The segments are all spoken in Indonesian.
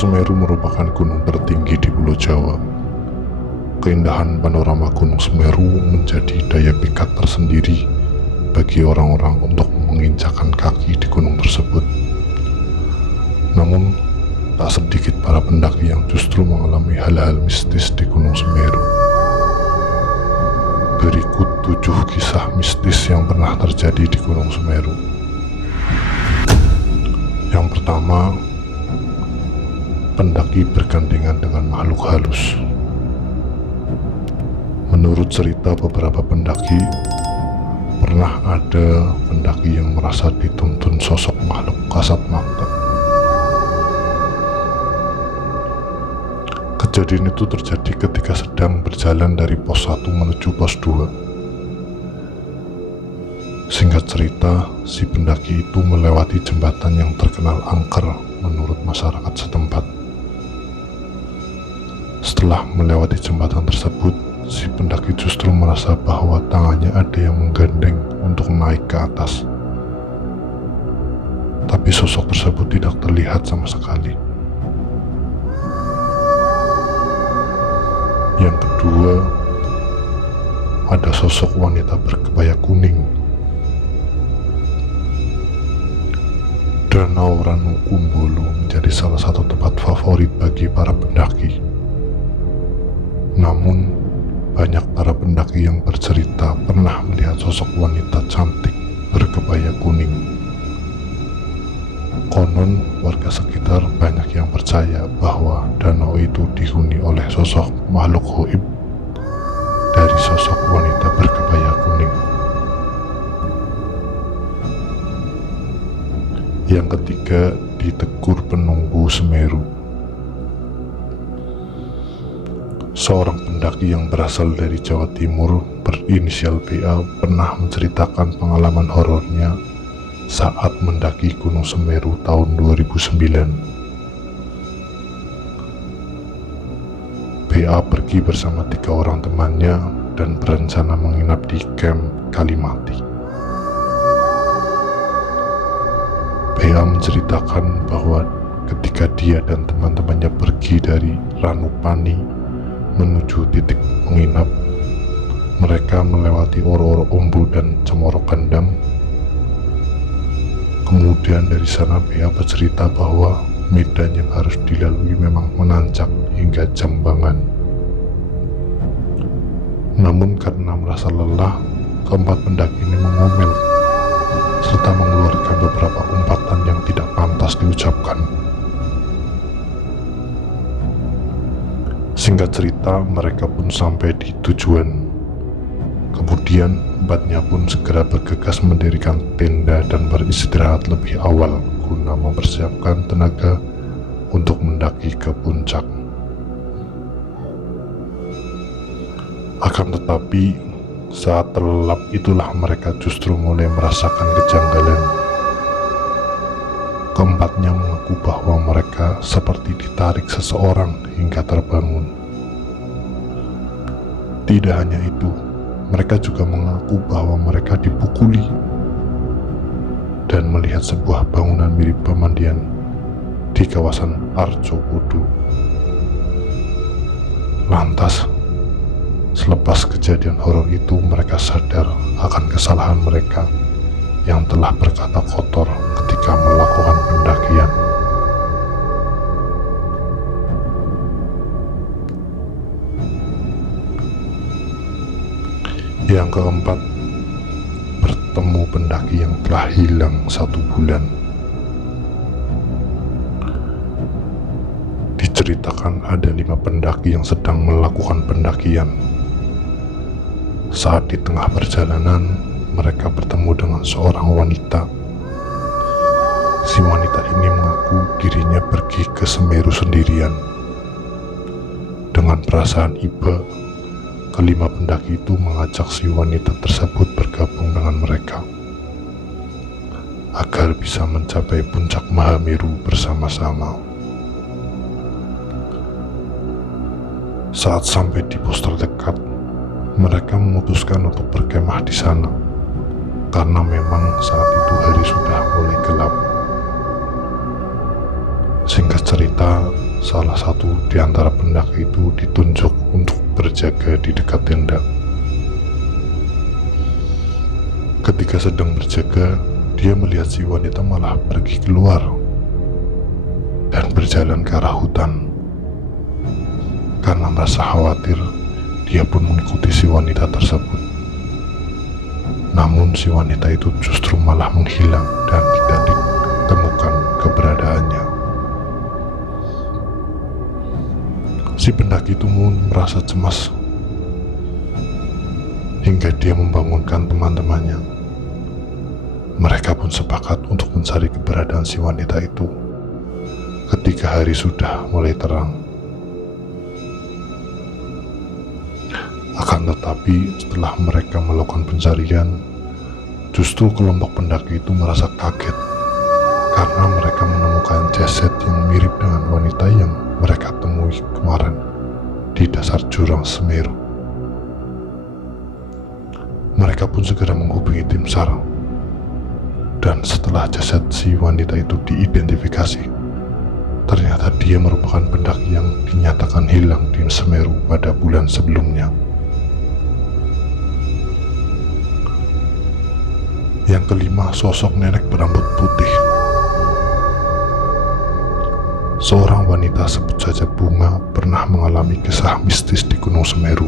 Semeru merupakan gunung tertinggi di Pulau Jawa. Keindahan panorama Gunung Semeru menjadi daya pikat tersendiri bagi orang-orang untuk menginjakkan kaki di gunung tersebut. Namun, tak sedikit para pendaki yang justru mengalami hal-hal mistis di Gunung Semeru. Berikut 7 kisah mistis yang pernah terjadi di Gunung Semeru. Yang pertama, pendaki bergandengan dengan makhluk halus. Menurut cerita beberapa pendaki, pernah ada pendaki yang merasa dituntun sosok makhluk kasat mata. Kejadian itu terjadi ketika sedang berjalan dari pos 1 menuju pos 2. Singkat cerita, si pendaki itu melewati jembatan yang terkenal angker menurut masyarakat setempat. Setelah melewati jembatan tersebut, si pendaki justru merasa bahwa tangannya ada yang menggandeng untuk naik ke atas. Tapi sosok tersebut tidak terlihat sama sekali. Yang kedua, ada sosok wanita berkebaya kuning. Danau Ranukumbolo menjadi salah satu tempat favorit bagi para pendaki. Namun, banyak para pendaki yang bercerita pernah melihat sosok wanita cantik berkebaya kuning. Konon, warga sekitar banyak yang percaya bahwa danau itu dihuni oleh sosok makhluk gaib dari sosok wanita berkebaya kuning. Yang ketiga, ditegur penunggu Semeru. Seorang pendaki yang berasal dari Jawa Timur berinisial BA pernah menceritakan pengalaman horornya saat mendaki Gunung Semeru tahun 2009. BA pergi bersama 3 orang temannya dan berencana menginap di camp Kalimati. BA menceritakan bahwa ketika dia dan teman-temannya pergi dari Ranupani menuju titik menginap, mereka melewati Oro-Oro Ombo dan Cemoro Kandang. Kemudian dari sana BA bercerita bahwa medan yang harus dilalui memang menanjak hingga Jambangan. Namun karena merasa lelah, keempat pendaki ini mengomel serta mengeluarkan beberapa umpatan yang tidak pantas diucapkan. Singkat cerita, mereka pun sampai di tujuan. Kemudian, empatnya pun segera bergegas mendirikan tenda dan beristirahat lebih awal guna mempersiapkan tenaga untuk mendaki ke puncak. Akan tetapi, saat terlelap itulah mereka justru mulai merasakan kejanggalan. Keempatnya mengaku bahwa mereka seperti ditarik seseorang hingga terbangun. Tidak hanya itu, mereka juga mengaku bahwa mereka dipukuli dan melihat sebuah bangunan mirip pemandian di kawasan Arjopodo. Lantas, selepas kejadian horor itu, mereka sadar akan kesalahan mereka yang telah berkata kotor ketika melakukan pendakian. Yang keempat, bertemu pendaki yang telah hilang 1 bulan. Diceritakan ada 5 pendaki yang sedang melakukan pendakian. Saat di tengah perjalanan, mereka bertemu dengan seorang wanita. Si wanita ini mengaku dirinya pergi ke Semeru sendirian. Dengan perasaan iba, kelima pendaki itu mengajak si wanita tersebut bergabung dengan mereka agar bisa mencapai puncak Mahameru bersama-sama. Saat sampai di pos terdekat, mereka memutuskan untuk berkemah di sana karena memang saat itu hari sudah mulai gelap. Singkat cerita, salah satu di antara pendaki itu ditunjuk untuk berjaga di dekat tenda. Ketika sedang berjaga, dia melihat si wanita malah pergi keluar dan berjalan ke arah hutan. Karena merasa khawatir, dia pun mengikuti si wanita tersebut. Namun si wanita itu justru malah menghilang dan tidak ditemukan keberadaannya. Si pendaki itu merasa cemas hingga dia membangunkan teman-temannya. Mereka pun sepakat untuk mencari keberadaan si wanita itu ketika hari sudah mulai terang. Akan tetapi setelah mereka melakukan pencarian, justru kelompok pendaki itu merasa kaget karena mereka menemukan jasad yang mirip dengan wanita yang mereka temui kemarin di dasar jurang Semeru. Mereka pun segera menghubungi tim SAR, dan setelah jasad si wanita itu diidentifikasi, ternyata dia merupakan pendaki yang dinyatakan hilang di Semeru pada bulan sebelumnya. Yang kelima, sosok nenek berambut putih. Seorang wanita, sebut saja Bunga, pernah mengalami kisah mistis di Gunung Semeru.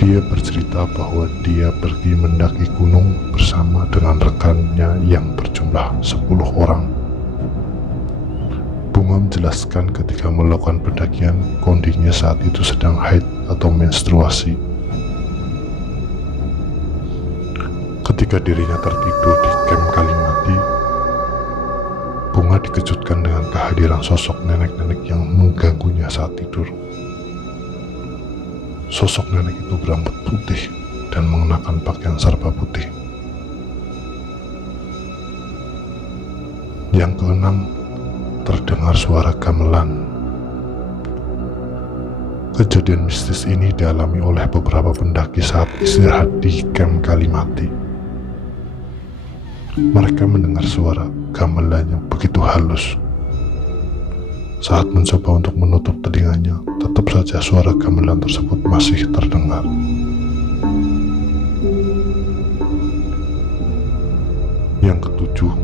Dia bercerita bahwa dia pergi mendaki gunung bersama dengan rekannya yang berjumlah 10 orang. Bunga menjelaskan ketika melakukan pendakian, kondisinya saat itu sedang haid atau menstruasi. Ketika dirinya tertidur di camp Kalimati, Bunga dikejutkan dengan kehadiran sosok nenek-nenek yang mengganggunya saat tidur. Sosok nenek itu berambut putih dan mengenakan pakaian serba putih. Yang keenam, terdengar suara gamelan. Kejadian mistis ini dialami oleh beberapa pendaki saat istirahat di camp Kalimati. Mereka mendengar suara gamelan yang begitu halus. Saat mencoba untuk menutup telinganya, tetap saja suara gamelan tersebut masih terdengar. Yang ketujuh,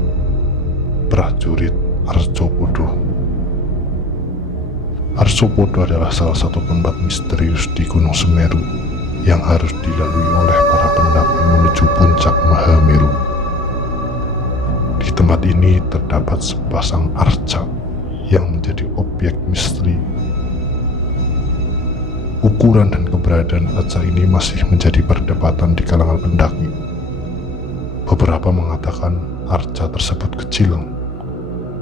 prajurit Arjopodo. Arjopodo adalah salah satu tempat misterius di Gunung Semeru yang harus dilalui oleh para pendaki menuju puncak Mahameru. Di tempat ini terdapat sepasang arca yang menjadi objek misteri. Ukuran dan keberadaan arca ini masih menjadi perdebatan di kalangan pendaki. Beberapa mengatakan arca tersebut kecil,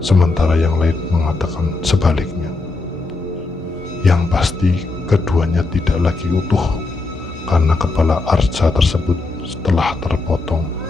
sementara yang lain mengatakan sebaliknya. Yang pasti keduanya tidak lagi utuh karena kepala arca tersebut telah terpotong.